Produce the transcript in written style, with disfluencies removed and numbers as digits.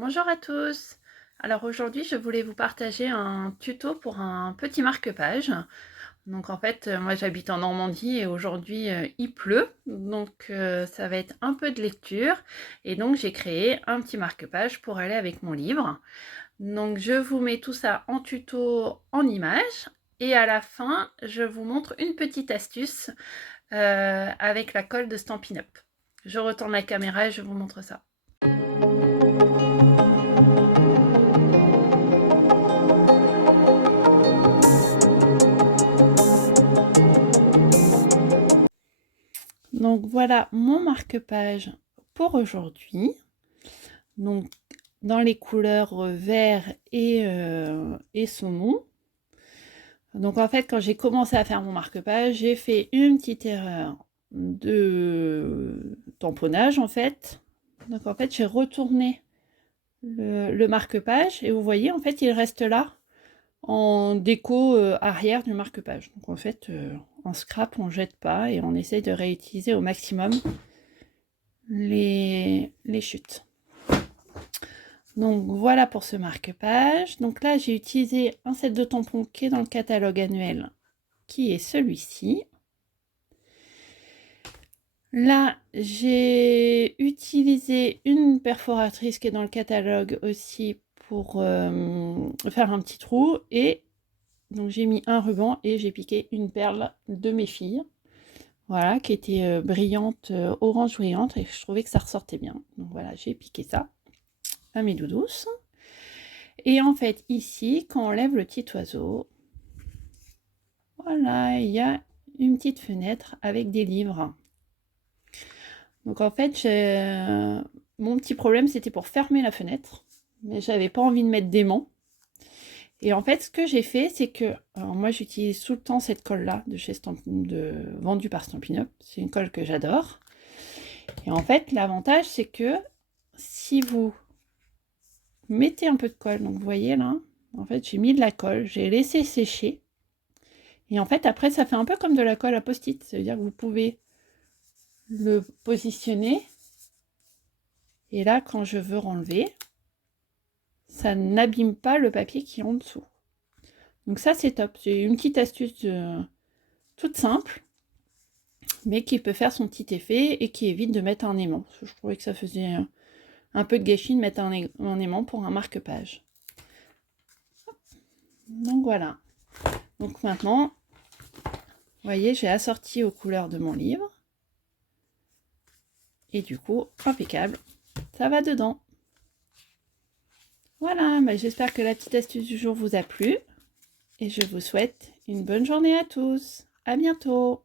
Bonjour à tous. Alors aujourd'hui, je voulais vous partager un tuto pour un petit marque-page. Donc en fait, moi j'habite en Normandie et aujourd'hui il pleut, donc ça va être un peu de lecture. Et donc j'ai créé un petit marque-page pour aller avec mon livre. Donc je vous mets tout ça en tuto en images et à la fin, je vous montre une petite astuce avec la colle de Stampin' Up. Je retourne la caméra et je vous montre ça. Donc voilà mon marque-page pour aujourd'hui. Donc dans les couleurs vert et saumon. Donc en fait quand j'ai commencé à faire mon marque-page, j'ai fait une petite erreur de tamponnage en fait. Donc en fait j'ai retourné le marque-page et vous voyez en fait il reste là en déco arrière du marque-page. Donc en fait en scrap on jette pas et on essaye de réutiliser au maximum les chutes. Donc voilà pour ce marque-page. Donc là j'ai utilisé un set de tampons qui est dans le catalogue annuel, qui est celui-ci. Là j'ai utilisé une perforatrice qui est dans le catalogue aussi pour faire un petit trou, et donc j'ai mis un ruban et j'ai piqué une perle de mes filles, voilà, qui était brillante, orange brillante, et je trouvais que ça ressortait bien. Donc voilà, j'ai piqué ça à mes doudous. Et en fait ici quand on lève le petit oiseau, voilà, il y a une petite fenêtre avec des livres. Donc en fait mon petit problème c'était pour fermer la fenêtre, mais j'avais pas envie de mettre d'aimant. Et en fait ce que j'ai fait c'est que, alors moi j'utilise tout le temps cette colle là de chez vendue par Stampin' Up, c'est une colle que j'adore. Et en fait l'avantage c'est que si vous mettez un peu de colle, donc vous voyez là, en fait j'ai mis de la colle, j'ai laissé sécher, et en fait après ça fait un peu comme de la colle à post-it, ça veut dire que vous pouvez le positionner, et là quand je veux renlever, ça n'abîme pas le papier qui est en dessous. Donc ça c'est top, c'est une petite astuce toute simple, mais qui peut faire son petit effet et qui évite de mettre un aimant. Je trouvais que ça faisait un peu de gâchis de mettre un aimant pour un marque-page. Donc voilà. Donc maintenant, vous voyez, j'ai assorti aux couleurs de mon livre. Et du coup, impeccable, ça va dedans. Voilà, bah j'espère que la petite astuce du jour vous a plu. Et je vous souhaite une bonne journée à tous. À bientôt.